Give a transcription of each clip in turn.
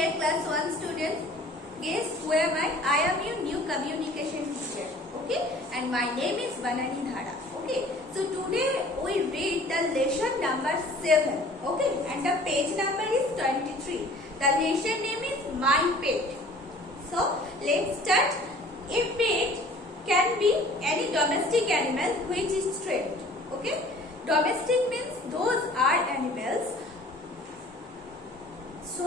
dear class 1 students, guess who am I? I am your new communication teacher. Okay, and my name is Banani Dhara. Okay, so today we read the lesson number 7. Okay, and the page number is 23. The lesson name is My Pet. So let's start. A pet can be any domestic animal which is trained. Okay, domestic means those are animals. So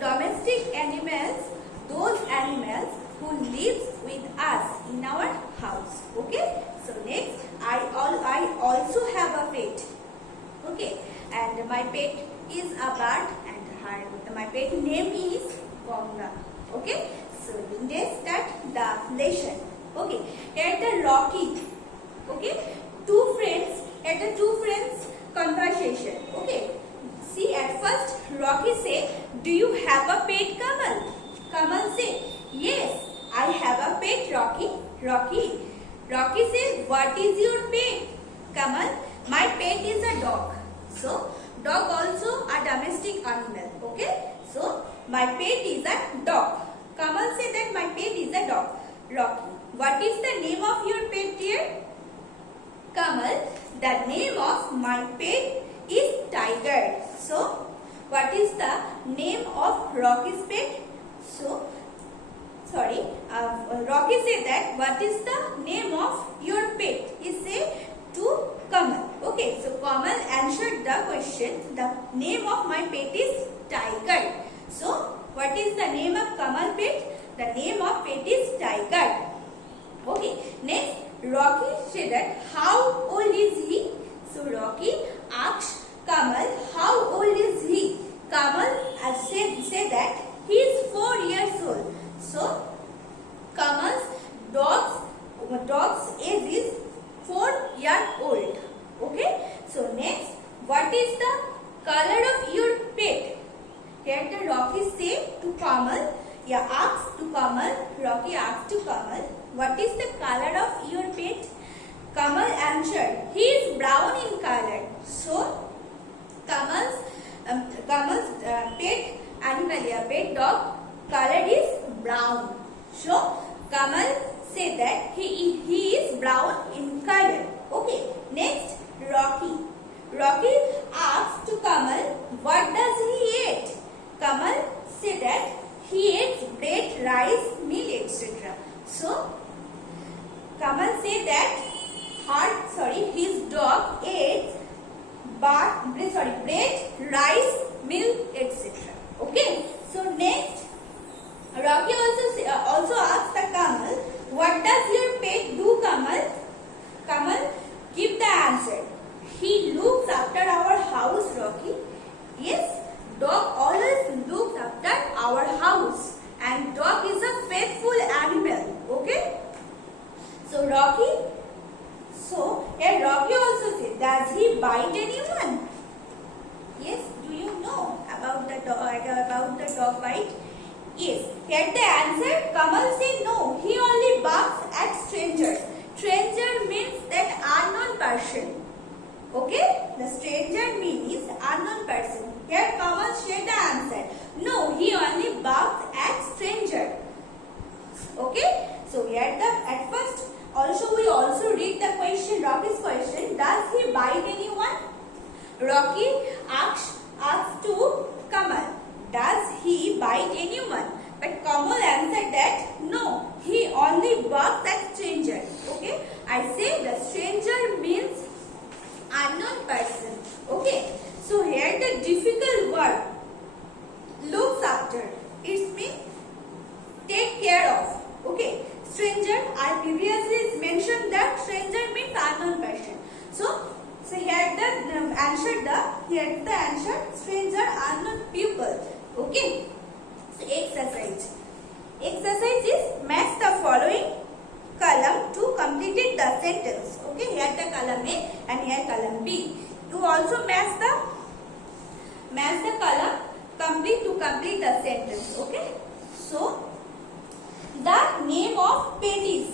domestic animals, those animals who lives with us in our house. Okay. So next, I also have a pet. Okay, and my pet is a bird, and my pet name is Ganga. Okay. So let's start the lesson. Okay. Here the Rocky. Okay. Two friends conversation. Okay. See, at first Rocky say, "Do you have a pet, Kamal?" Kamal say, "Yes, I have a pet, Rocky." Rocky says, "What is your pet?" Kamal, "My pet is a dog." So dog also a domestic animal. Okay. So my pet is a dog. Kamal say that my pet is a dog. Rocky, what is the name of your pet, dear? Kamal, the name of my pet is Tiger. So what is the name of Rocky's pet? Rocky said that what is the name of your pet? He said to Kamal. Okay, so Kamal answered the question. The name of my pet is Tiger. So what is the name of Kamal pet? The name of pet is Tiger. Okay, next Rocky said that how old is he? So Rocky asked Kamal, how old is he? Kamal said that he is 4 years old. So Kamal's dog's age is 4 years old. Okay. So next, what is the color of your pet? Here the Rocky say to Kamal. Rocky asked to Kamal, what is the color of your pet? Kamal answered, he is brown in color. So Kamal's pet animal, pet dog, color is brown. So Kamal said that he is brown in color. Okay. Next, Rocky asked to Kamal, what does he eat? Kamal said that he eats bread, rice, meal, etc. So Kamal said that his dog eats bread, rice, milk, etc. Okay. So next, Rocky also asked the Kamal, what does your pet do, Kamal? Kamal, give the answer. He looks after our house, Rocky. Yes, dog always looks after our house, and dog is a faithful animal. Okay. So here Rocky also said, does he bite anyone? Yes, do you know about the dog bite? Yes. Here the answer, Kamal said no, he only barks at strangers. Stranger means that unknown person. Okay? The stranger means unknown person. Here Kamal said the answer, no, he only barks at stranger. Okay? So here at first we also read the question, Rocky's question, does he bite anyone? Rocky asked to Kamal, does he bite anyone? But Kamal answered that no, he only barks at stranger. Okay, I say the stranger means unknown person. Okay, so here the difficult word, looks after, it means take care of. Okay, stranger, I previously mentioned that stranger means unknown person. So here the answer, stranger, unknown people. Okay. So exercise is match the following column to complete the sentence. Okay. Here the column A and here column B. You also match the column complete the sentence. Okay. So the name of pet is.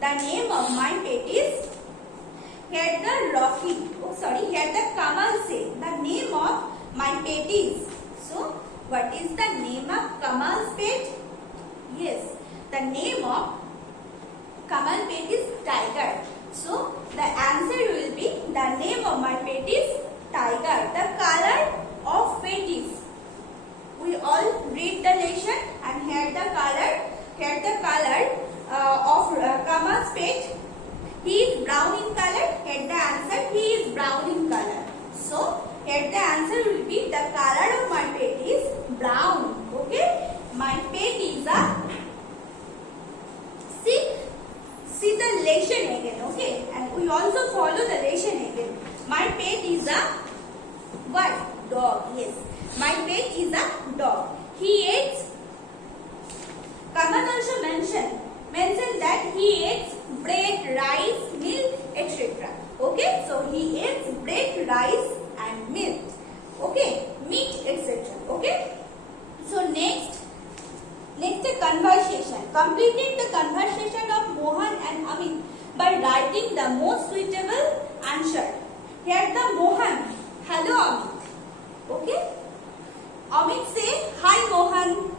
The name of my pet is. Here the Rocky. Here the Kamal say the name of My pet is. So, what is the name of Kamal's pet? Yes, the name of Kamal pet is Tiger. So, the answer will be the name of my pet is Tiger. The color of pet is. We all read the lesson and here the color. Here the color of Kamal's pet. He is brown in color. Here the answer, he is brown in color. So, here the answer will be the color of my pet is brown. Okay. My pet is a. See the lesson again. Okay. And we also follow the lesson again. My pet is a what? Dog. Yes. My pet is a dog. He eats. Kamal also mentioned that he eats bread, rice, milk, etc. Okay, so he eats bread, rice and milk. Okay, meat, etc. Okay. So next a conversation. Completed the conversation of Mohan and Amit by writing the most suitable answer. Here the Mohan. Hello Amit. Okay. Amit say, hi Mohan.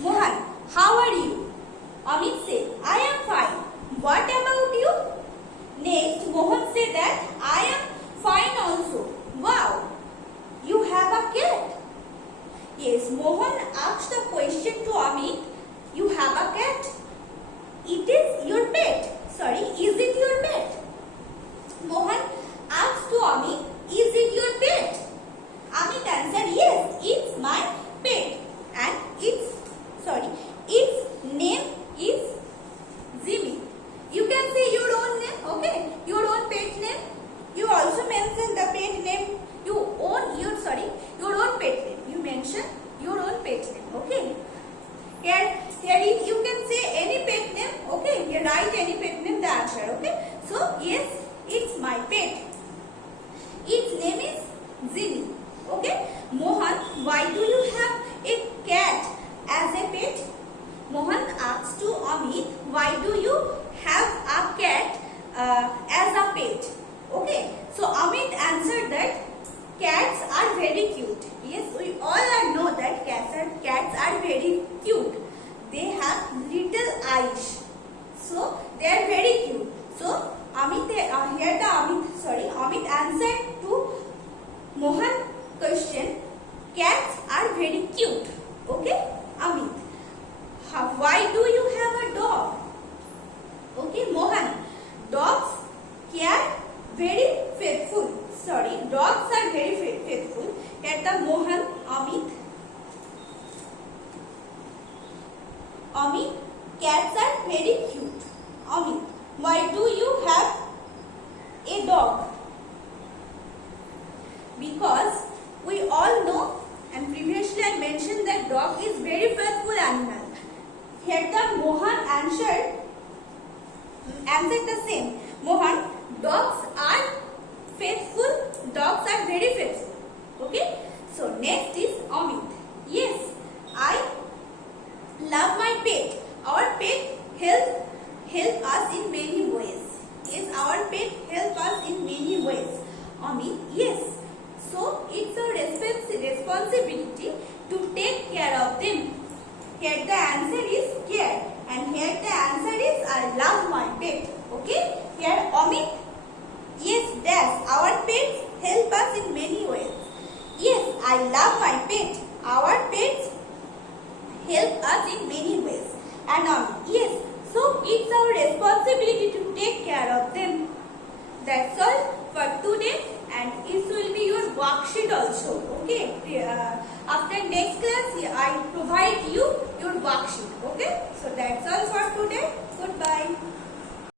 Mohan, how are you? Amit say, I am fine. What about you? Next, Mohan say that I am fine also. Wow, you have a cat? Yes, Mohan asked the question to Amit, you have a cat? It is your pet. Sorry, is it your pet? Mohan asked to Amit, is it your pet? Amit answered, yes, it's my pet. And its name is Zimi. You can say your own name, okay? Your own pet name. You also mention the pet name. Your own pet name. You mention your own pet name, okay? Here you can say any pet name, okay? You write any pet name, the answer, okay? So, yes, it's my pet. Its name is Zimi, okay? Mohan, why do you have a cat as a pet? Mohan asks to Amit, why do you have a cat as a pet? Okay, so Amit answered that cats are very cute. Yes, we all know that cats are very cute. They have little eyes, so they are very cute. So Amit answered to Mohan question. Cats are very cute. Okay, Amit. Why do you have a dog? Okay, Mohan. Dogs are very faithful. Dogs are very faithful. At the Mohan, Amit, cats are very cute. Amit, why do you have a dog? Because we all know, and previously I mentioned that dog is very faithful animal. Here the Mohan answered the same. Mohan, dogs are faithful. Dogs are very faithful. Okay. So next is Amit. Yes, I love my pet. Our pet help us in many ways. Yes, our pet help us in many ways. Amit, yes. So it's our responsibility to take care of them. Here the answer is care, and here the answer is I love my pet. Okay. Here Amit, yes, dash. Our pets help us in many ways. Yes, I love my pet. Our pets help us in many ways. And yes, so it's our responsibility to take care of them. That's all for today, and it will be your worksheet also. Okay. After next class